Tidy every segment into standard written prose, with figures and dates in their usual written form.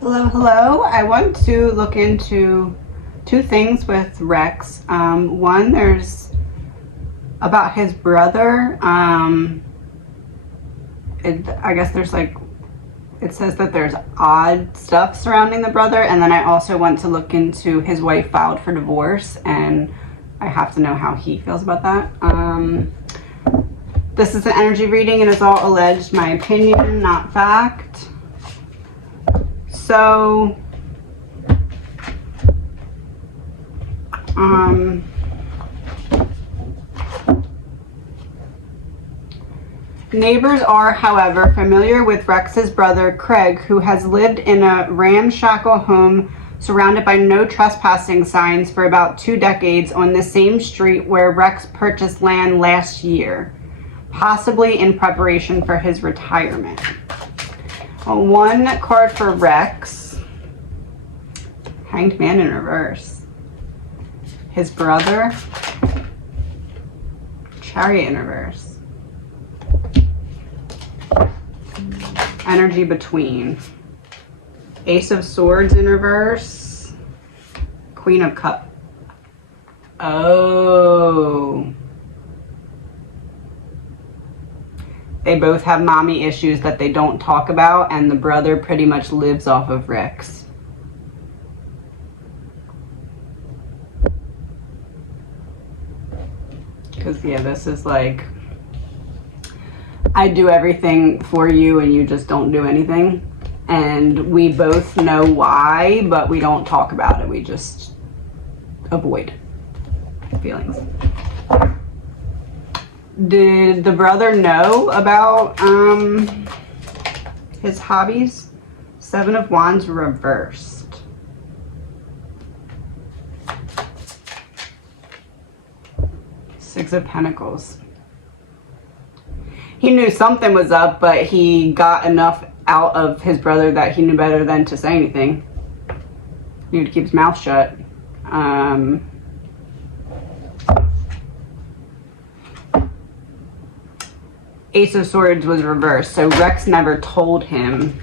Hello. I want to look into two things with Rex. One, there's about his brother. I guess there's like, it says that there's odd stuff surrounding the brother. And then I also want to look into his wife filed for divorce, and I have to know how he feels about that. This is an energy reading and it's all alleged, my opinion, not fact. So, neighbors are, however, familiar with Rex's brother, Craig, who has lived in a ramshackle home surrounded by no trespassing signs for about 2 decades on the same street where Rex purchased land last year, possibly in preparation for his retirement. One card for Rex, Hanged Man in reverse. His brother, Chariot in reverse. Energy between. Ace of Swords in reverse. Queen of Cups. Oh. They both have mommy issues that they don't talk about, and the brother pretty much lives off of Rex. Because, yeah, this is like, I do everything for you and you just don't do anything. And we both know why, but we don't talk about it. We just avoid feelings. Did the brother know about his hobbies? 7 of Wands reversed. Six of Pentacles. He knew something was up, but he got enough out of his brother that he knew better than to say anything. He would keep his mouth shut. Ace of Swords was reversed, so Rex never told him.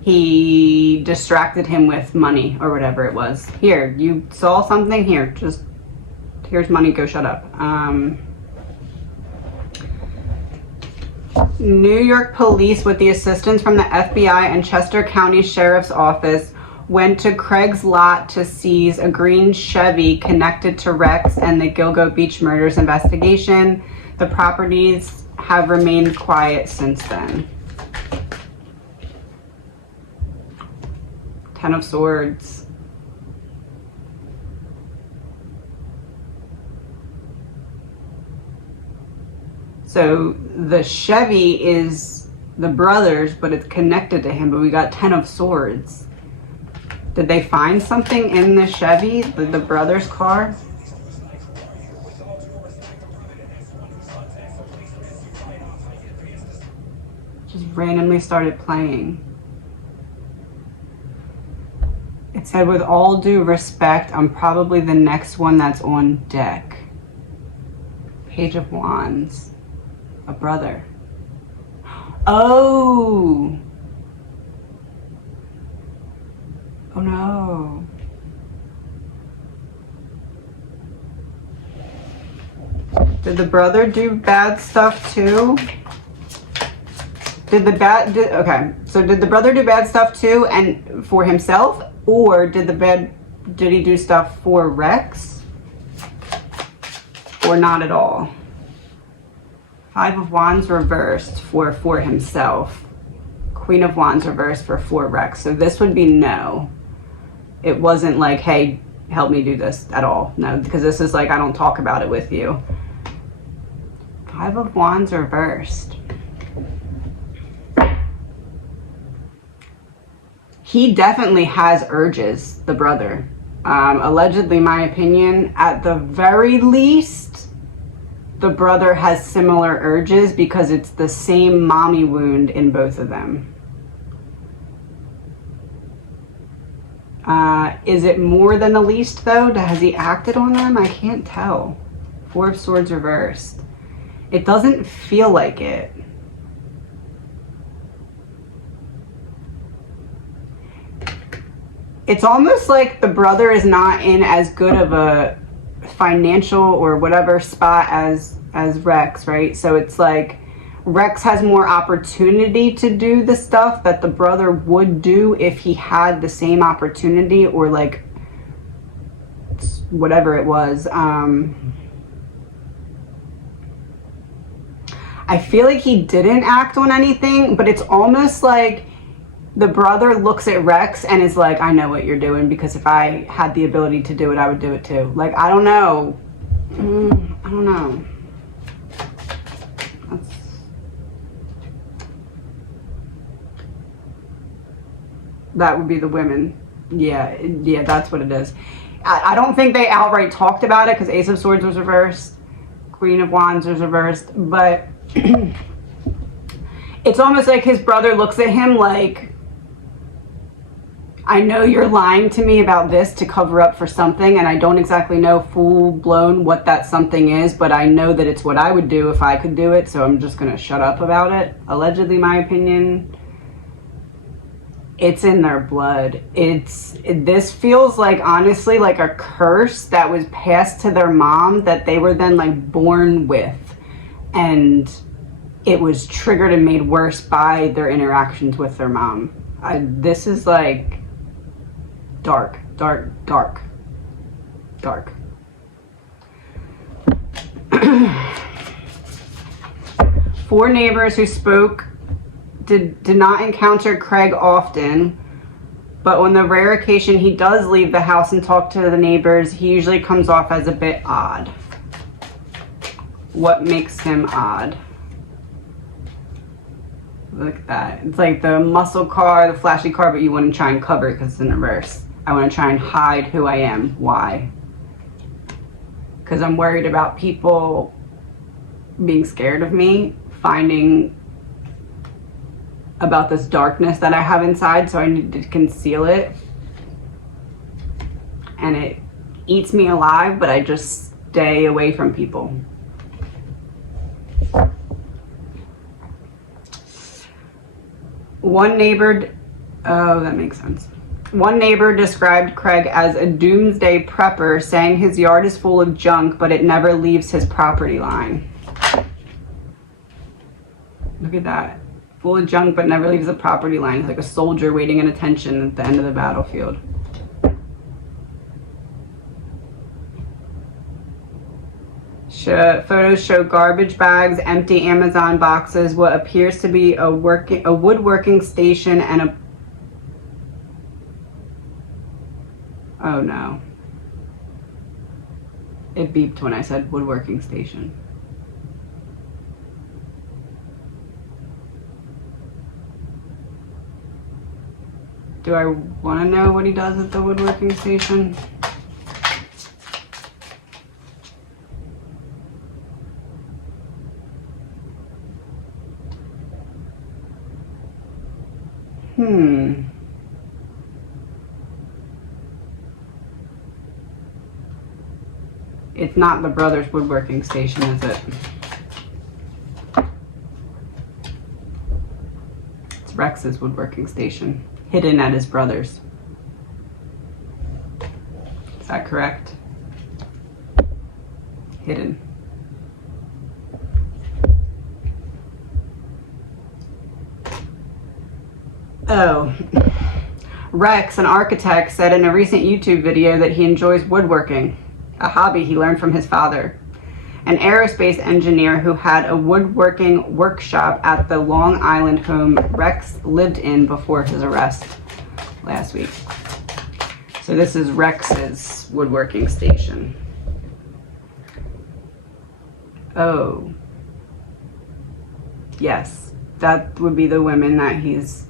He distracted him with money or whatever it was. Here, you saw something? Here, just, here's money, go shut up. New York police, with the assistance from the FBI and Chester County Sheriff's Office, went to Craig's lot to seize a green Chevy connected to Rex and the GILGO Beach murders investigation. The properties have remained quiet since then. 10 of Swords. So the Chevy is the brother's, but it's connected to him, but we got 10 of Swords. Did they find something in the Chevy, the brother's car? Just randomly started playing. It said, with all due respect, I'm probably the next one that's on deck. Page of Wands. A brother. Oh! Oh no. Did the brother do bad stuff too? Okay, so did the brother do bad stuff too and for himself, or did he do stuff for Rex? Or not at all? 5 of Wands reversed for himself. Queen of Wands reversed for Rex. So this would be no. It wasn't like, hey, help me do this at all. No, because this is like, I don't talk about it with you. 5 of Wands reversed. He definitely has urges, the brother. Allegedly, my opinion, at the very least, the brother has similar urges because it's the same mommy wound in both of them. Is it more than the least though? Has he acted on them? I can't tell. 4 of Swords reversed. It doesn't feel like it. it's almost like the brother is not in as good of a financial or whatever spot as Rex, right? So it's like Rex has more opportunity to do the stuff that the brother would do if he had the same opportunity, or like whatever it was. I feel like he didn't act on anything, but it's almost like the brother looks at Rex and is like, I know what you're doing, because if I had the ability to do it, I would do it too. Like, I don't know. I don't know. That would be the women. Yeah, that's what it is. I don't think they outright talked about it because Ace of Swords was reversed, Queen of Wands was reversed, but it's almost like his brother looks at him like, I know you're lying to me about this to cover up for something, and I don't exactly know full blown what that something is, but I know that it's what I would do if I could do it, so I'm just gonna shut up about it. Allegedly, my opinion. It's in their blood. This feels like, honestly, like a curse that was passed to their mom that they were then like born with, and it was triggered and made worse by their interactions with their mom. This is like dark. 4 neighbors who spoke did not encounter Craig often, but on the rare occasion he does leave the house and talk to the neighbors, he usually comes off as a bit odd. What makes him odd? Look at that. It's like the muscle car, the flashy car, but you want to try and cover it because it's in reverse. I want to try and hide who I am. Why? Because I'm worried about people being scared of me, finding about this darkness that I have inside, so I need to conceal it. And it eats me alive, but I just stay away from people. One neighbor, oh, that makes sense. One neighbor described Craig as a doomsday prepper, saying his yard is full of junk, but it never leaves his property line. Look at that. Full of junk, but never leaves the property line. It's like a soldier waiting in attention at the end of the battlefield. Photos show garbage bags, empty Amazon boxes, what appears to be a woodworking station, and a... Oh no. It beeped when I said woodworking station. Do I want to know what he does at the woodworking station? It's not the brother's woodworking station, is it? It's Rex's woodworking station, hidden at his brother's. Is that correct? Hidden. Oh. Rex, an architect, said in a recent YouTube video that he enjoys woodworking, a hobby he learned from his father. An aerospace engineer who had a woodworking workshop at the Long Island home Rex lived in before his arrest last week. So this is Rex's woodworking station. Oh. Yes, that would be the women that he's,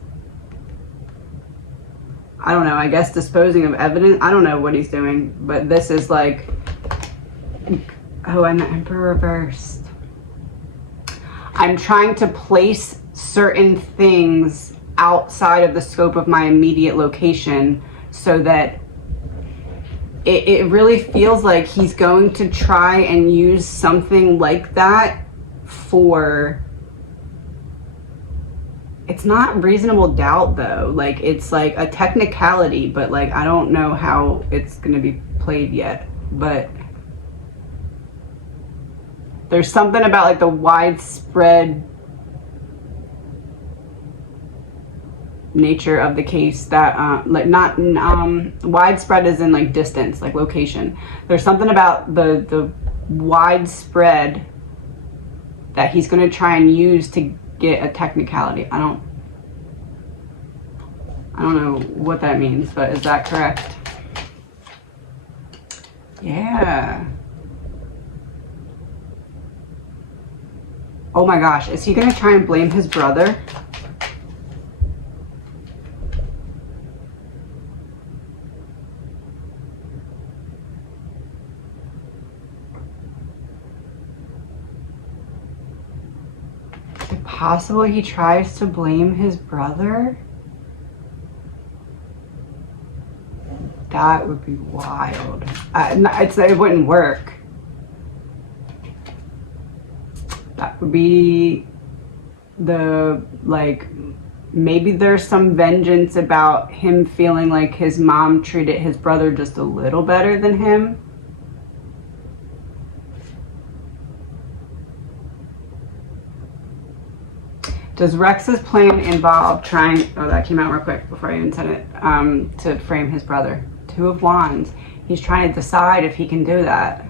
I don't know, I guess disposing of evidence. I don't know what he's doing, but this is like, oh, and the Emperor reversed. I'm trying to place certain things outside of the scope of my immediate location so that it really feels like he's going to try and use something like that for It's not reasonable doubt though. Like, it's like a technicality, but like, I don't know how it's gonna be played yet. But there's something about like the widespread nature of the case that like not widespread as in like distance, like location. There's something about the widespread that he's going to try and use to get a technicality. I don't know what that means, but is that correct? Yeah. Oh my gosh, is he going to try and blame his brother? Possible he tries to blame his brother? That would be wild. It wouldn't work. That would be the, like, maybe there's some vengeance about him feeling like his mom treated his brother just a little better than him. Does Rex's plan involve trying, oh, that came out real quick before I even said it, to frame his brother? Two of Wands. He's trying to decide if he can do that.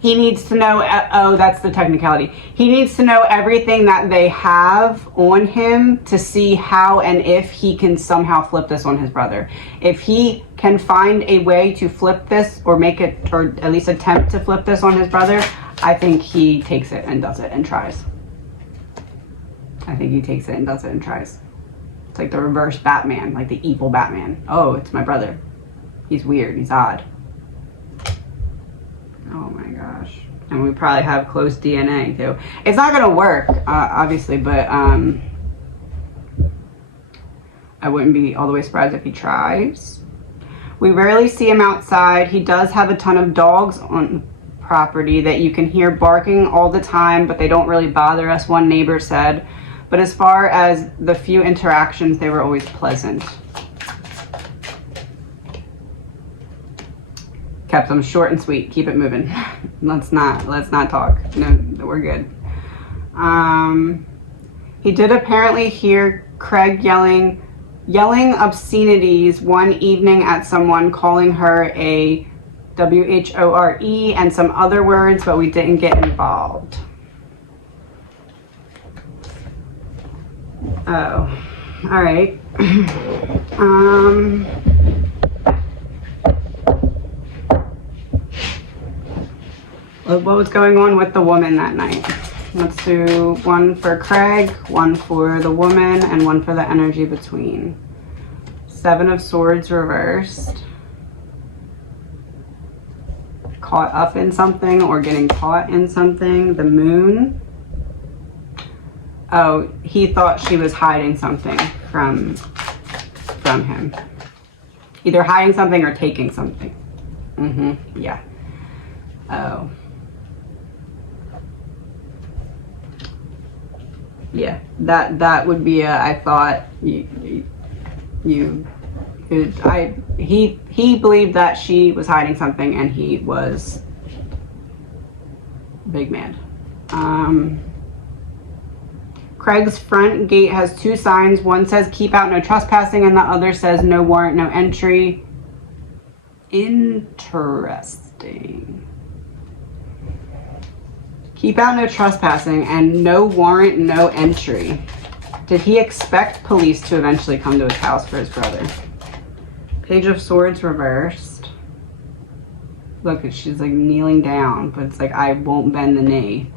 He needs to know, oh, that's the technicality. He needs to know everything that they have on him to see how and if he can somehow flip this on his brother. If he can find a way to flip this or make it, or at least attempt to flip this on his brother, I think he takes it and does it and tries. I think he takes it and does it and tries. It's like the reverse Batman, like the evil Batman. Oh, it's my brother. He's weird, he's odd. Oh my gosh. And we probably have close DNA too. It's not gonna work, obviously, but I wouldn't be all the way surprised if he tries. We rarely see him outside. He does have a ton of dogs on property that you can hear barking all the time, but they don't really bother us, one neighbor said. But as far as the few interactions, they were always pleasant. Kept them short and sweet. Keep it moving. Let's not talk. No, we're good. He did apparently hear Craig yelling obscenities one evening at someone, calling her a WHORE and some other words, but we didn't get involved. Oh, all right. What was going on with the woman that night? Let's do one for Craig, one for the woman, and one for the energy between. Seven of Swords reversed. Caught up in something or getting caught in something. The Moon. Oh, he thought she was hiding something from him. Either hiding something or taking something. Yeah. Oh. Yeah, that would be a, I thought he believed that she was hiding something and he was big mad. Craig's front gate has two signs. One says keep out, no trespassing, and the other says no warrant, no entry. Interesting. Keep out, no trespassing, and no warrant, no entry. Did he expect police to eventually come to his house for his brother? Page of Swords reversed. Look, she's like kneeling down, but it's like, I won't bend the knee.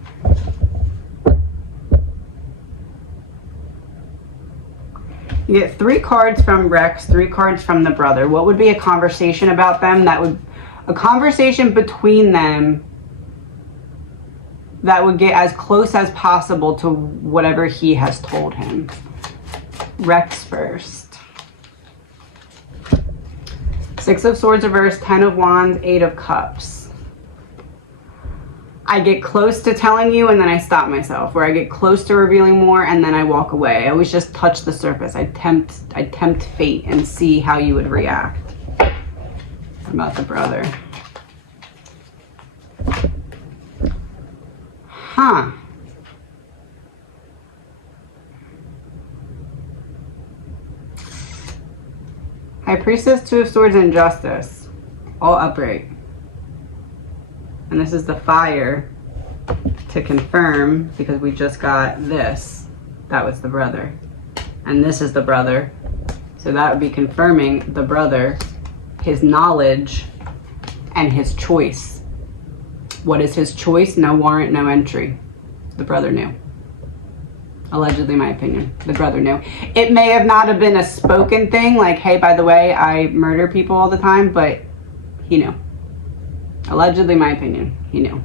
You get 3 cards from Rex, 3 cards from the brother. What would be a conversation about them a conversation between them that would get as close as possible to whatever he has told him? Rex first. 6 of Swords reversed, 10 of Wands, 8 of Cups. I get close to telling you and then I stop myself, where I get close to revealing more and then I walk away. I always just touch the surface. I tempt fate and see how you would react. What about the brother? Huh. High Priestess, Two of Swords, and Justice. All upright. And this is the fire to confirm, because we just got this. That was the brother. And this is the brother. So that would be confirming the brother, his knowledge, and his choice. What is his choice? No warrant, no entry. The brother knew. Allegedly, my opinion. The brother knew. It may have not have been a spoken thing, like, hey, by the way, I murder people all the time, but he knew. Allegedly, my opinion. He knew.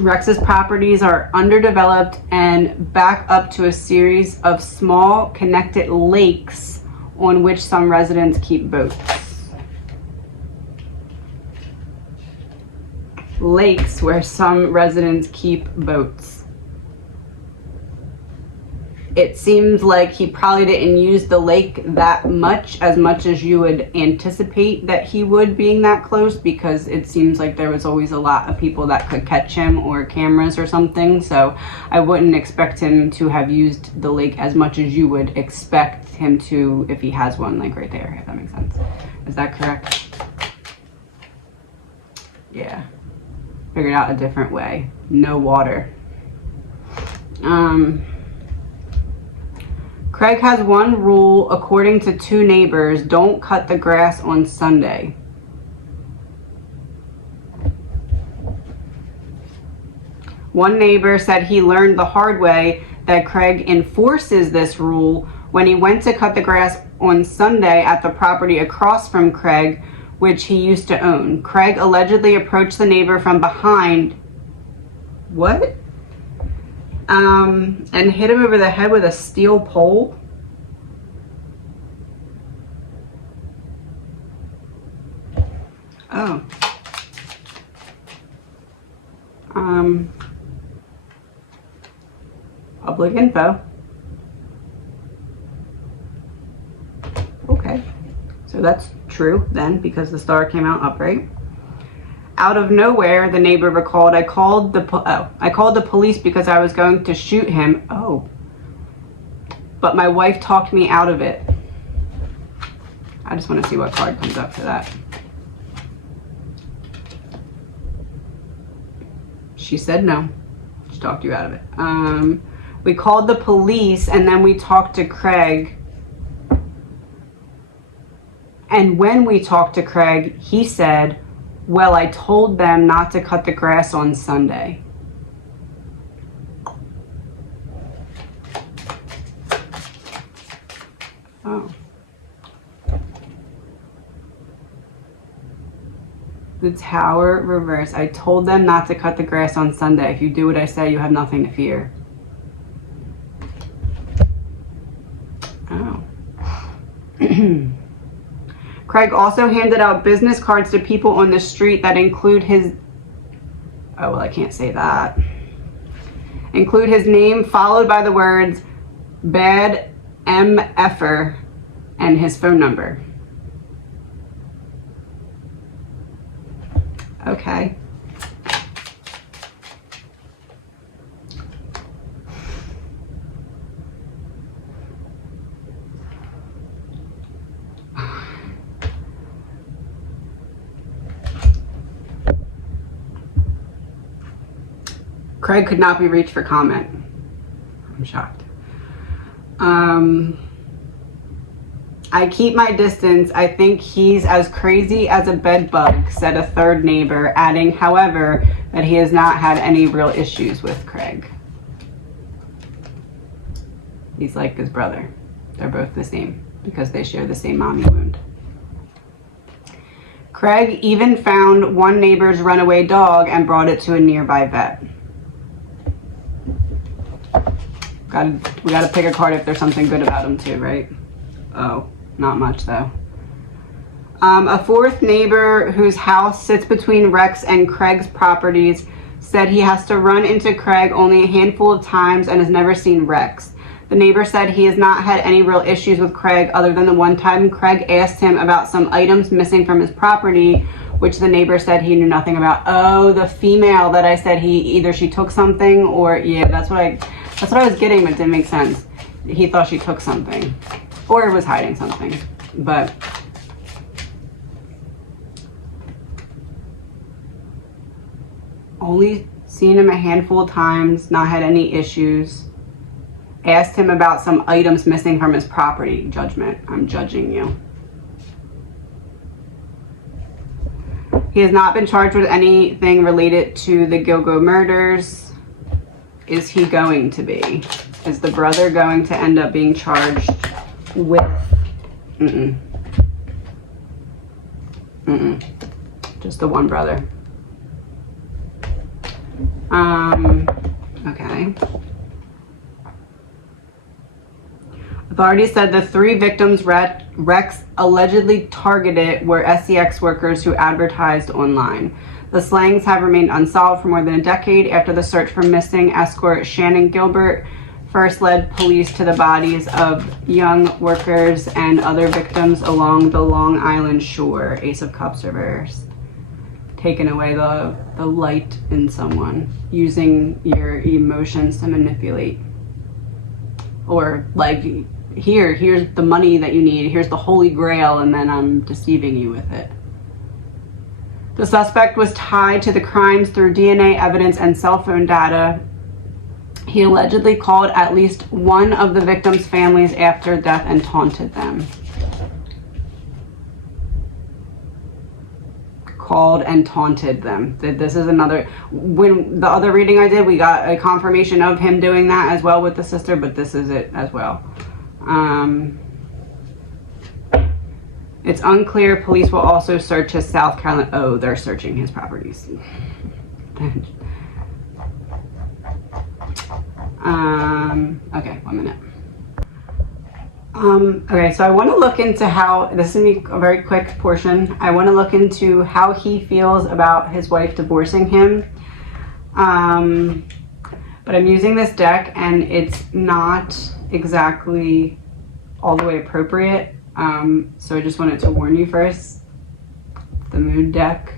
Rex's properties are underdeveloped and back up to a series of small connected lakes on which some residents keep boats. Lakes where some residents keep boats. It seems like he probably didn't use the lake that much as you would anticipate that he would, being that close, because it seems like there was always a lot of people that could catch him, or cameras or something. So I wouldn't expect him to have used the lake as much as you would expect him to if he has one, like right there, if that makes sense. Is that correct? Yeah. Figured out a different way. No water. Craig has one rule according to two neighbors: don't cut the grass on Sunday. One neighbor said he learned the hard way that Craig enforces this rule when he went to cut the grass on Sunday at the property across from Craig, which he used to own. Craig allegedly approached the neighbor from behind. What? And hit him over the head with a steel pole. Oh. Public info. Okay. So that's true then, because the star came out upright. Out of nowhere, the neighbor recalled, I called the police because I was going to shoot him. Oh. But my wife talked me out of it. I just want to see what card comes up for that. She said no. She talked you out of it. We called the police and then we talked to Craig. And when we talked to Craig, he said, well, I told them not to cut the grass on Sunday. Oh. The Tower reverse. I told them not to cut the grass on Sunday. If you do what I say, you have nothing to fear. Oh. Craig also handed out business cards to people on the street that include his... Oh, well, I can't say that. Include his name followed by the words Bad MFer and his phone number. Okay. Craig could not be reached for comment. I'm shocked. I keep my distance. I think he's as crazy as a bed bug, said a third neighbor, adding, however, that he has not had any real issues with Craig. He's like his brother. They're both the same because they share the same mommy wound. Craig even found one neighbor's runaway dog and brought it to a nearby vet. We gotta pick a card if there's something good about him too, right? Oh, not much though. A fourth neighbor whose house sits between Rex and Craig's properties said he has to run into Craig only a handful of times and has never seen Rex. The neighbor said he has not had any real issues with Craig other than the one time Craig asked him about some items missing from his property, which the neighbor said he knew nothing about. Oh, the female that I said she took something, or yeah, that's what I was getting, but it didn't make sense. He thought she took something or was hiding something, but only seen him a handful of times, not had any issues. Asked him about some items missing from his property. Judgment. I'm judging you. He has not been charged with anything related to the GILGO murders. Is he going to be? Is the brother going to end up being charged with? Just the one brother. Okay. Authorities said the three victims Rex allegedly targeted were SEX workers who advertised online. The slangs have remained unsolved for more than a decade after the search for missing escort Shannon Gilbert first led police to the bodies of young workers and other victims along the Long Island shore. Ace of Cups reversed. Taking away the light in someone, using your emotions to manipulate. Or like, here's the money that you need, here's the holy grail, and then I'm deceiving you with it. The suspect was tied to the crimes through DNA evidence and cell phone data. He allegedly called at least one of the victims' families after death and taunted them. Called and taunted them. This is another, when the other reading I did, we got a confirmation of him doing that as well with the sister, but this is it as well. It's unclear. Police will also search his South Carolina. Oh, they're searching his properties. Okay, 1 minute. Okay, so I want to look into how, this is a very quick portion. I want to look into how he feels about his wife divorcing him. But I'm using this deck and it's not exactly all the way appropriate. So I just wanted to warn you first. The mood deck.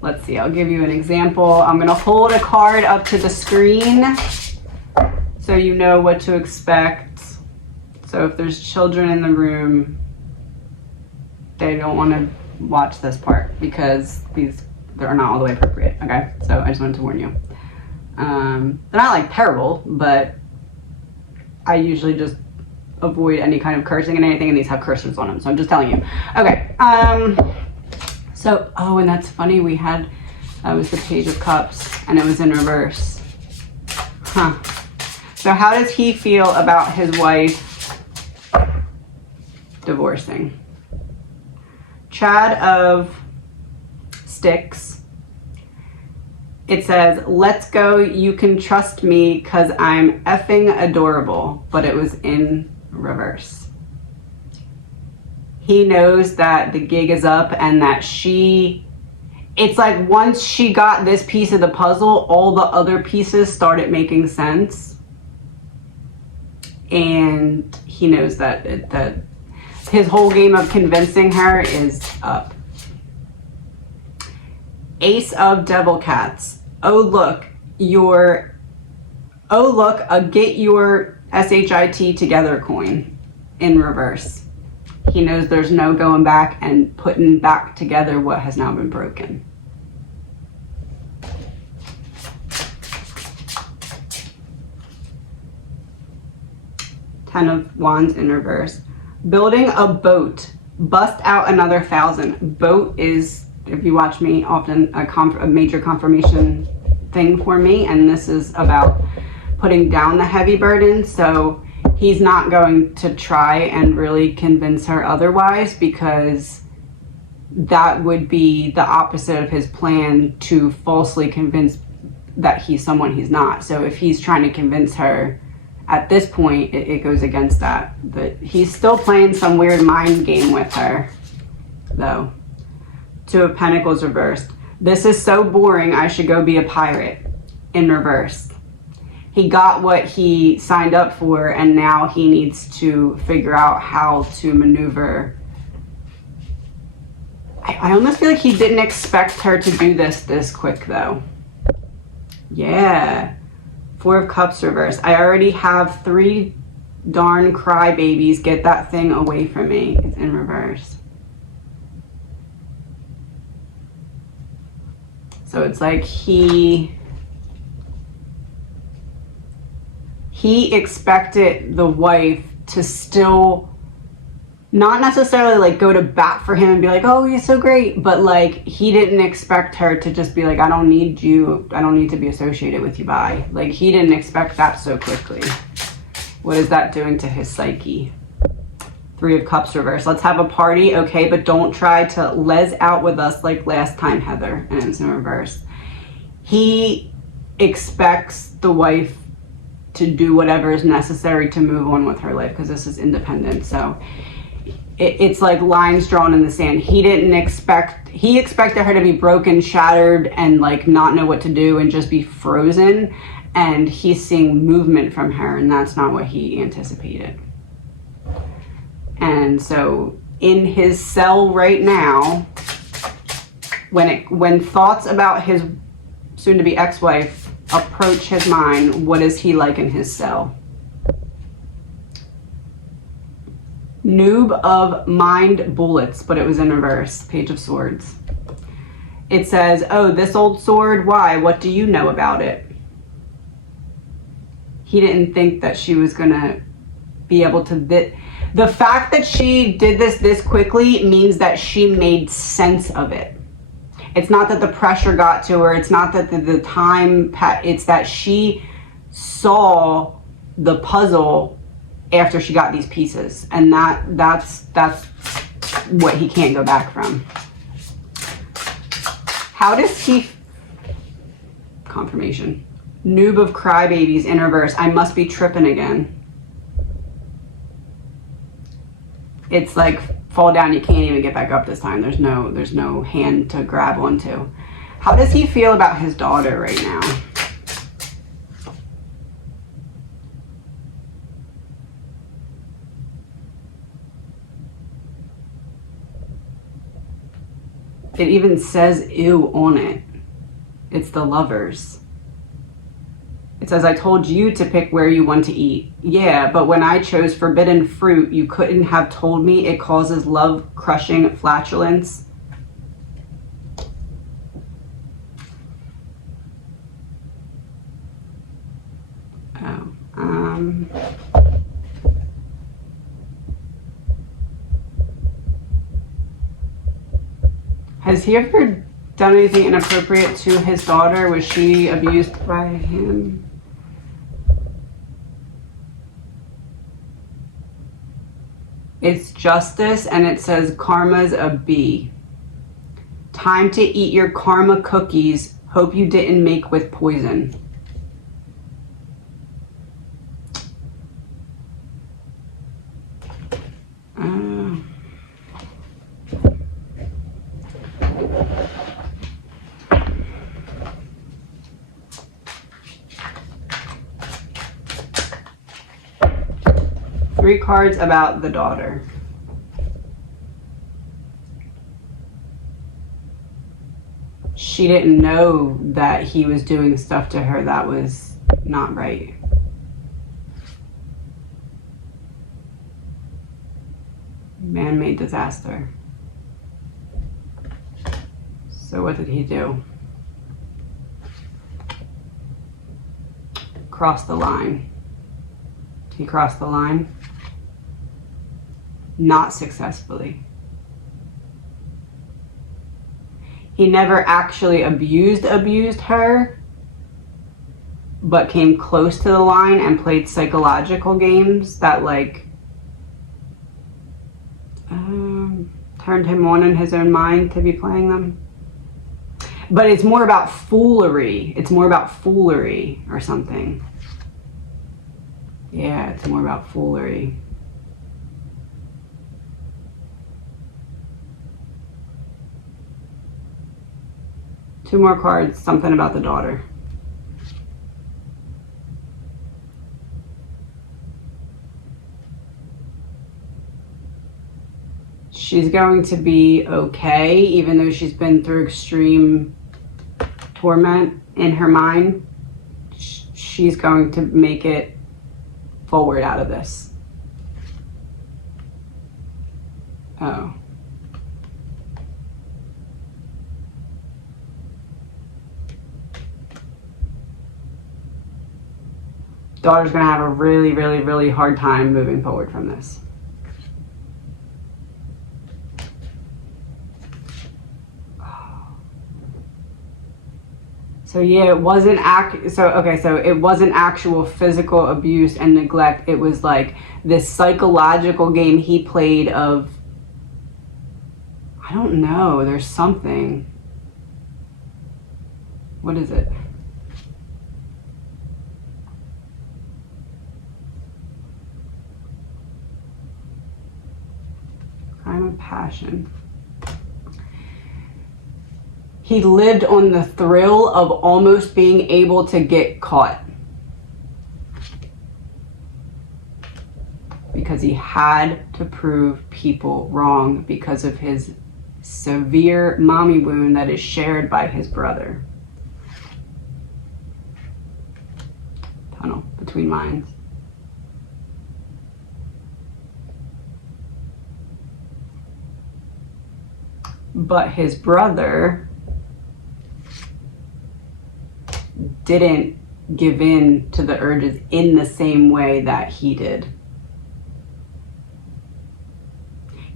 Let's see, I'll give you an example. I'm going to hold a card up to the screen so you know what to expect. So if there's children in the room, they don't want to watch this part because they're not all the way appropriate. Okay, so I just wanted to warn you. They're not like terrible, but I usually just avoid any kind of cursing and anything, and these have cursors on them, so I'm just telling you. Okay, so, oh, and that's funny, we had, that was the Page of Cups, and it was in reverse. Huh. So how does he feel about his wife divorcing? Chad of Sticks. It says, let's go, you can trust me because I'm effing adorable, but it was in reverse. He knows that the gig is up and that it's like once she got this piece of the puzzle, all the other pieces started making sense. And he knows that that his whole game of convincing her is up. Ace of Devil Cats. Oh look, get your SHIT together coin in reverse. He knows there's no going back and putting back together what has now been broken. Ten of Wands in reverse. Building a boat. Bust out another 1,000. Boat is, if you watch me, often a major confirmation thing for me, and this is about putting down the heavy burden. So he's not going to try and really convince her otherwise, because that would be the opposite of his plan, to falsely convince that he's someone he's not. So if he's trying to convince her At this point, it goes against that. But he's still playing some weird mind game with her, though. Two of Pentacles reversed. This is so boring, I should go be a pirate. In reverse. He got what he signed up for, and now he needs to figure out how to maneuver. I almost feel like he didn't expect her to do this quick, though. Yeah. Four of Cups reversed. I already have 3 darn crybabies. Get that thing away from me. It's in reverse. So it's like he expected the wife to still not necessarily like go to bat for him and be like, oh, you're so great, but like he didn't expect her to just be like, I don't need you, I don't need to be associated with you, bye. Like he didn't expect that so quickly. What is that doing to his psyche? 3 of Cups reversed. Let's have a party, okay, but don't try to les out with us like last time, Heather. And it's in reverse. He expects the wife to do whatever is necessary to move on with her life, because this is independent. So it's like lines drawn in the sand. He expected her to be broken, shattered, and like not know what to do and just be frozen. And he's seeing movement from her, and that's not what he anticipated. And so in his cell right now, when thoughts about his soon-to-be ex-wife approach his mind, what is he like in his cell? Noob of Mind Bullets, but it was in reverse. Page of Swords. It says, oh, this old sword, why? What do you know about it? He didn't think that she was gonna be able to... The fact that she did this quickly means that she made sense of it. It's not that the pressure got to her. It's not that the time, it's that she saw the puzzle after she got these pieces. And that's what he can't go back from. How does he... Confirmation. Noob of Crybabies in reverse. I must be tripping again. It's like fall down, you can't even get back up this time. There's no hand to grab onto. How does he feel about his daughter right now? It even says ew on it. It's the Lovers. It says, I told you to pick where you want to eat. Yeah, but when I chose forbidden fruit, you couldn't have told me it causes love-crushing flatulence. Oh, has he ever done anything inappropriate to his daughter? Was she abused by him? It's justice, and it says karma's a B. Time to eat your karma cookies. Hope you didn't make with poison. Three cards about the daughter. She didn't know that he was doing stuff to her that was not right. Man-made disaster. So what did he do? Cross the line. He crossed the line. Not successfully. He never actually abused her, but came close to the line and played psychological games that like turned him on in his own mind to be playing them. But it's more about foolery. It's more about foolery or something. Yeah, it's more about foolery. Two more cards, something about the daughter. She's going to be okay, even though she's been through extreme torment in her mind. She's going to make it forward out of this. Oh. Daughter's going to have a really, really, really hard time moving forward from this. So yeah, it wasn't so it wasn't actual physical abuse and neglect. It was like this psychological game he played of, I don't know, there's something. What is it? Crime of passion. He lived on the thrill of almost being able to get caught. Because he had to prove people wrong because of his severe mommy wound that is shared by his brother. Tunnel between minds. But his brother didn't give in to the urges in the same way that he did.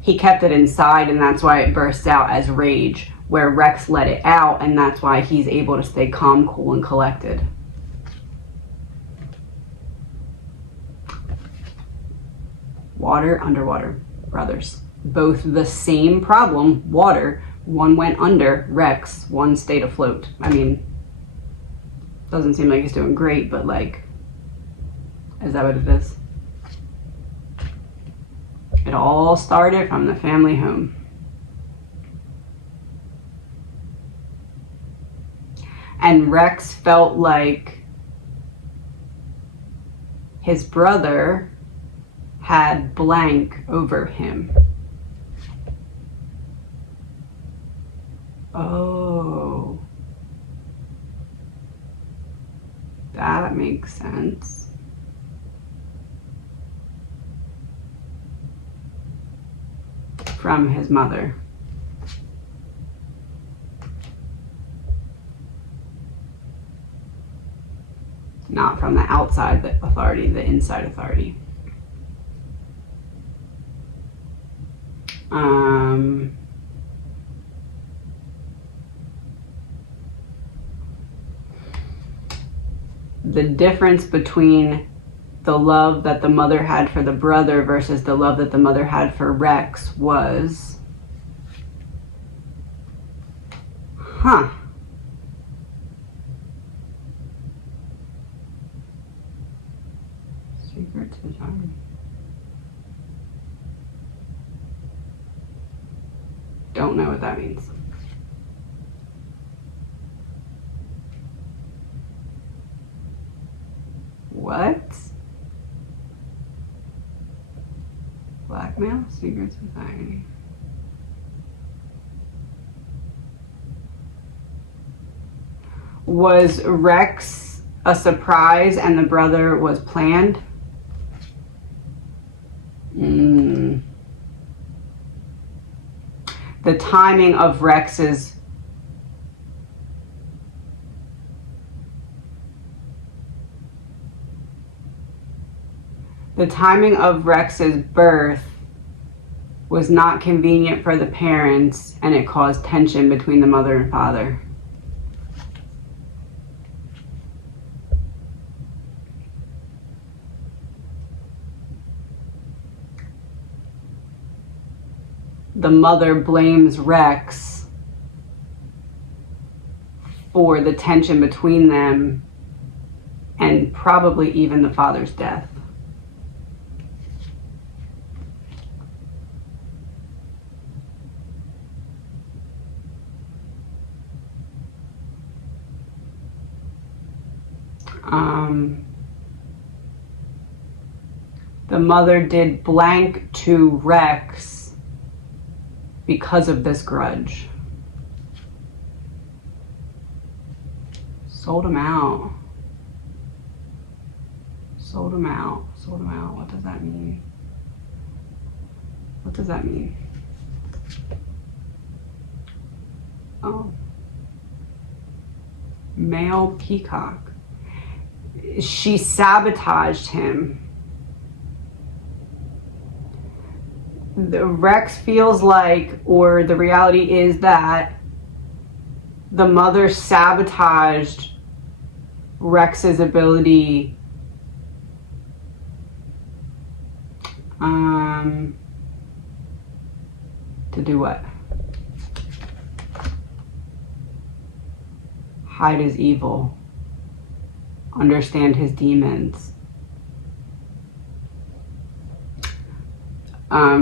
He kept it inside, and that's why it bursts out as rage, where Rex let it out, and that's why he's able to stay calm, cool, and collected. Water, underwater, brothers. Both the same problem, water. One went under, Rex. One stayed afloat. I mean, doesn't seem like he's doing great, but like, is that what it is? It all started from the family home. And Rex felt like his brother had blank over him. Oh. That makes sense. From his mother. Not from the outside the authority, the inside authority. The difference between the love that the mother had for the brother versus the love that the mother had for Rex was, Secret to the time. Don't know what that means. What? Blackmail? Secret society. Was Rex a surprise and the brother was planned? The timing of Rex's birth was not convenient for the parents, and it caused tension between the mother and father. The mother blames Rex for the tension between them and probably even the father's death. The mother did blank to Rex because of this grudge. Sold him out. Sold him out. Sold him out. What does that mean? What does that mean? Oh. Male peacock. She sabotaged him. The Rex feels like, or the reality is that the mother sabotaged Rex's ability to do what? Hide his evil. Understand his demons.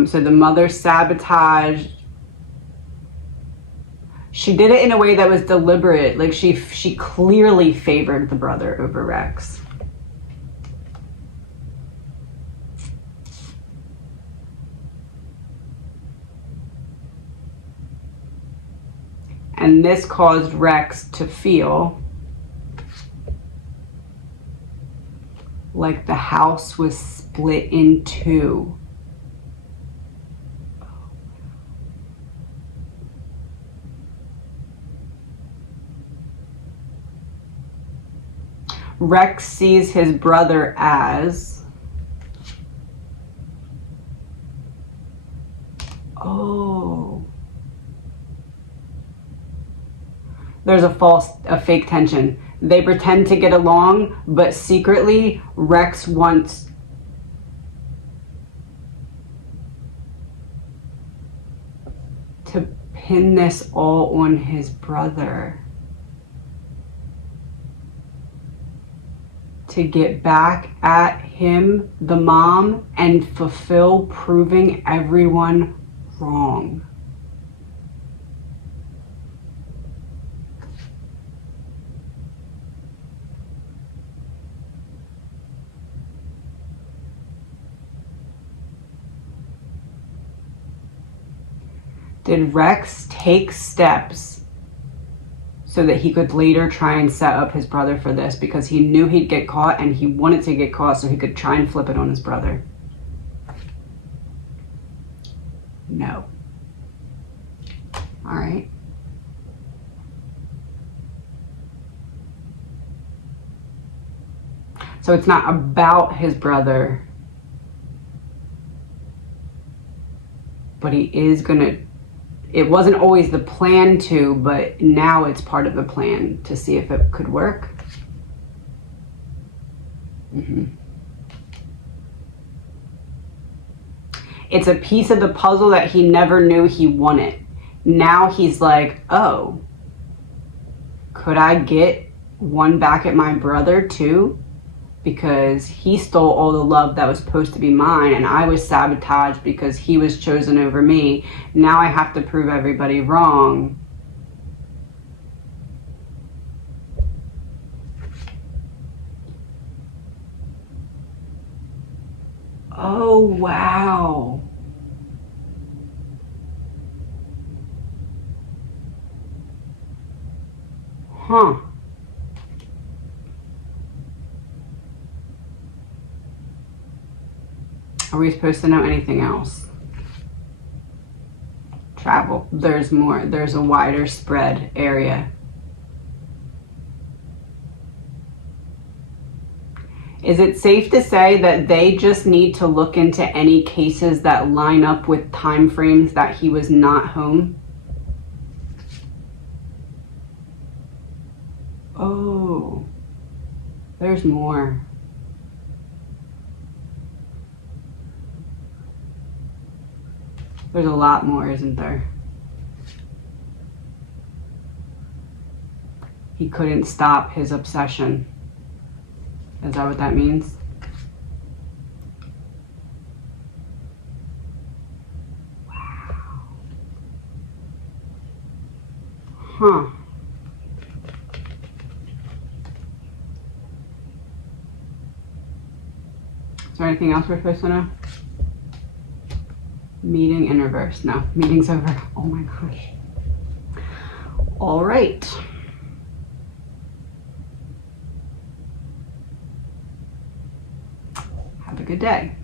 So the mother sabotaged. She did it in a way that was deliberate. Like she clearly favored the brother over Rex. And this caused Rex to feel like the house was split in two. Rex sees his brother as, oh, there's a fake tension. They pretend to get along, but secretly Rex wants to pin this all on his brother. To get back at him, the mom, and fulfill proving everyone wrong. Did Rex take steps so that he could later try and set up his brother for this, because he knew he'd get caught and he wanted to get caught so he could try and flip it on his brother? No. All right. So it's not about his brother, but he is gonna, it wasn't always the plan to, but now it's part of the plan to see if it could work. It's a piece of the puzzle that he never knew he wanted. Now he's like, oh, could I get one back at my brother too? Because he stole all the love that was supposed to be mine, and I was sabotaged because he was chosen over me. Now I have to prove everybody wrong. Oh, wow. Huh. Are we supposed to know anything else? Travel. There's more. There's a wider spread area. Is it safe to say that they just need to look into any cases that line up with time frames that he was not home? Oh, there's more. There's a lot more, isn't there? He couldn't stop his obsession. Is that what that means? Wow. Huh. Is there anything else we're supposed to know? Meeting in reverse. No, meeting's over. Oh my gosh. All right. Have a good day.